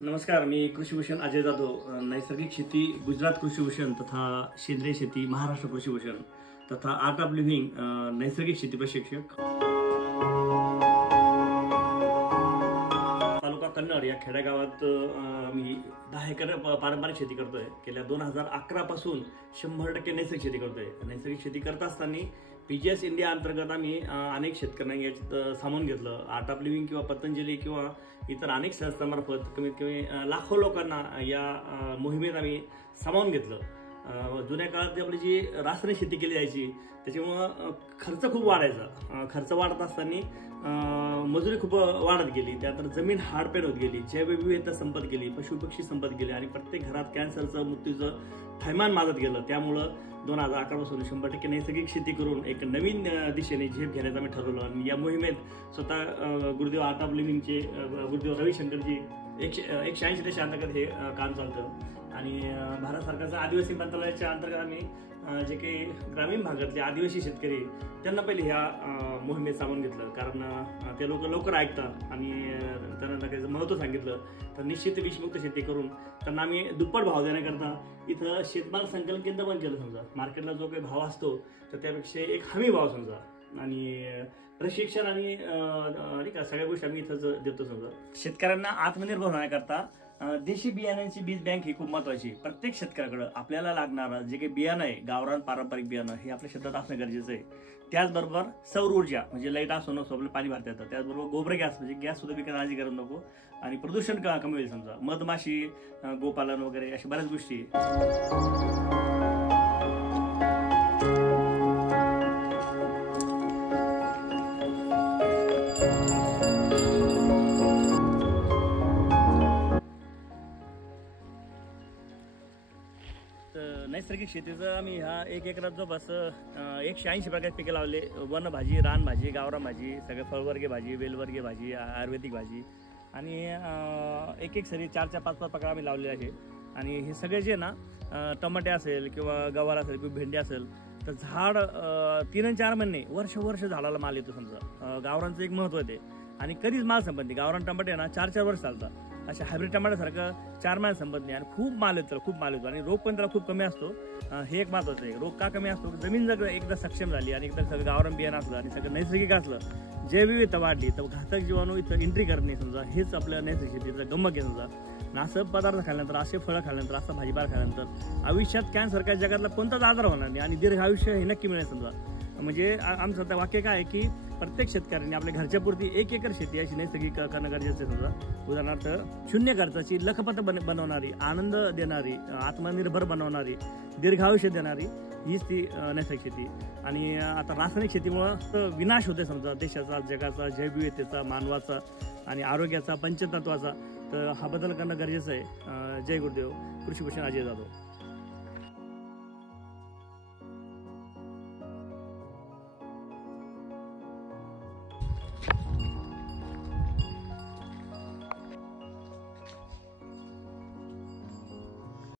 नमस्कार, मी कृषीभूषण अजय जाधव. नैसर्गिक शेती गुजरात कृषीभूषण तथा सेंद्रिय शेती महाराष्ट्र कृषीभूषण तथा आर्ट ऑफ लिव्हिंग नैसर्गिक शेती प्रशिक्षक. तालुका कन्नड या खेडेगावात मी 10 एकर पारंपरिक शेती करतोय. गेल्या 2011 पासून 100% नैसर्गिक शेती करतोय. नैसर्गिक शेती करत असताना पीजीएस इंडिया अंतर्गत आम्ही अनेक शेतकऱ्यांना याच्यात सामावून घेतलं. आर्ट ऑफ लिव्हिंग किंवा पतंजली किंवा इतर अनेक संस्थांमार्फत कमीत कमी लाखो लोकांना या मोहिमेत आम्ही सामावून घेतलं. जुन्या काळात आपली जी रासायनिक शेती केली जायची त्याच्यामुळं खर्च खूप वाढायचा. खर्च वाढत असताना मजुरी खूप वाढत गेली. त्यानंतर जमीन हाडपेड होत गेली, जैवविविधता संपत गेली, पशुपक्षी संपत गेले आणि प्रत्येक घरात कॅन्सरचं मृत्यूचं थैमान माजत गेलं. त्यामुळं 2011 पासून 100% नैसर्गिक शेती करून एक नवीन दिशेने झेप घेण्याचं आम्ही ठरवलं. आणि या मोहिमेत स्वतः गुरुदेव आर्ट ऑफ लिव्हिंगचे गुरुदेव रविशंकरजी 180 देशांतर्गत हे काम चालतं. आणि भारत सरकारच्या आदिवासी मंत्रालयाच्या अंतर्गत आम्ही जे काही ग्रामीण भागातले आदिवासी शेतकरी त्यांना पहिले ह्या मोहिमेत सामावून घेतलं. कारण ते लोक लवकर ऐकतात आणि त्यांना त्याचं महत्त्व सांगितलं. तर निश्चित विषमुक्त शेती करून त्यांना आम्ही दुप्पट भाव देण्याकरता इथं शेतमाल संकलन केंद्र पण केलं. समजा मार्केटला जो काही भाव असतो तर त्यापेक्षा एक हमी भाव समजा आणि प्रशिक्षण आणि नाही का सगळ्या गोष्टी आम्ही इथंच देतो. समजा शेतकऱ्यांना आत्मनिर्भर होण्याकरता देशी बियाण्यांची बीज बँक ही खूप महत्वाची. प्रत्येक शेतकऱ्याकडे आपल्याला लागणारं जे काही बियाणं आहे गावरान पारंपरिक बियाणं हे आपल्या शेतात असणं गरजेचं आहे. त्याचबरोबर सौर ऊर्जा म्हणजे लाईट असो नसो आपलं पाणी भरता येतं. त्याचबरोबर गोबर गॅस म्हणजे गॅस सुद्धा विकत आणायची गरज नको आणि प्रदूषण कमी होईल. समजा मधमाशी गोपालन वगैरे अशा बऱ्याच गोष्टी. नैसर्गिक शेतीचं आम्ही ह्या 1 एकरात जवळपास 180 प्रकारचे पिके लावले. वनभाजी, रानभाजी, गावरान भाजी, सगळे फळवर्गीय भाजी, वेलवर्गीय भाजी, आयुर्वेदिक भाजी आणि एक सरी 4-5 प्रकार आम्ही लावलेले आहे. आणि हे सगळे जे ना टमाटे असेल किंवा गवार असेल किंवा भेंडी असेल तर झाड 3-4 महिने वर्ष झाडाला माल येतो. समजा गावरांचं एक महत्त्व आहे आणि कधीच माल संपत नाही. गावरान टमाटे ना 4-4 वर्ष चालतात. अशा हायब्रिड टमाट्यासारखं 4 महिन्यात संपत नाही आणि खूप माल येतो, खूप माल येतो आणि रोग पण त्याला खूप कमी असतो. हे एक महत्त्वाचं आहे. रोग का कमी असतो? जमीन जर एकदा सक्षम झाली आणि एकदा सगळं गावरान बियाणं असलं आणि सगळं नैसर्गिक असलं, जैवविविधता वाढली तर घातक जीवाणू इथं एंट्री करणे. समजा हेच आपल्या नैसर्गिक शेतीचं गंमत आहे. समजा असं पदार्थ खाल्ल्यानंतर, असे फळं खाल्ल्यानंतर, असा भाजीपाला खाल्ल्यानंतर आयुष्यात कॅन्सर काय जगातला कोणताच आजार होणार नाही आणि दीर्घ आयुष्य हे नक्की मिळेल. समजा म्हणजे आमचं आता वाक्य काय आहे की प्रत्येक शेतकऱ्यांनी आपल्या घरच्या पुरती 1 एकर शेती अशी नैसर्गिक करणं गरजेचं आहे. समजा उदाहरणार्थ 0 खर्चाची लखपत बनवणारी, आनंद देणारी, आत्मनिर्भर बनवणारी, दीर्घायुष्य देणारी हीच ती नैसर्गिक शेती. आणि आता रासायनिक शेतीमुळं विनाश होते. समजा देशाचा, जगाचा, जैवविविधतेचा, मानवाचा आणि आरोग्याचा, पंचतत्वाचा. तर हा बदल करणं गरजेचं आहे. जय गुरुदेव. कृषीभूषण अजय जाधव.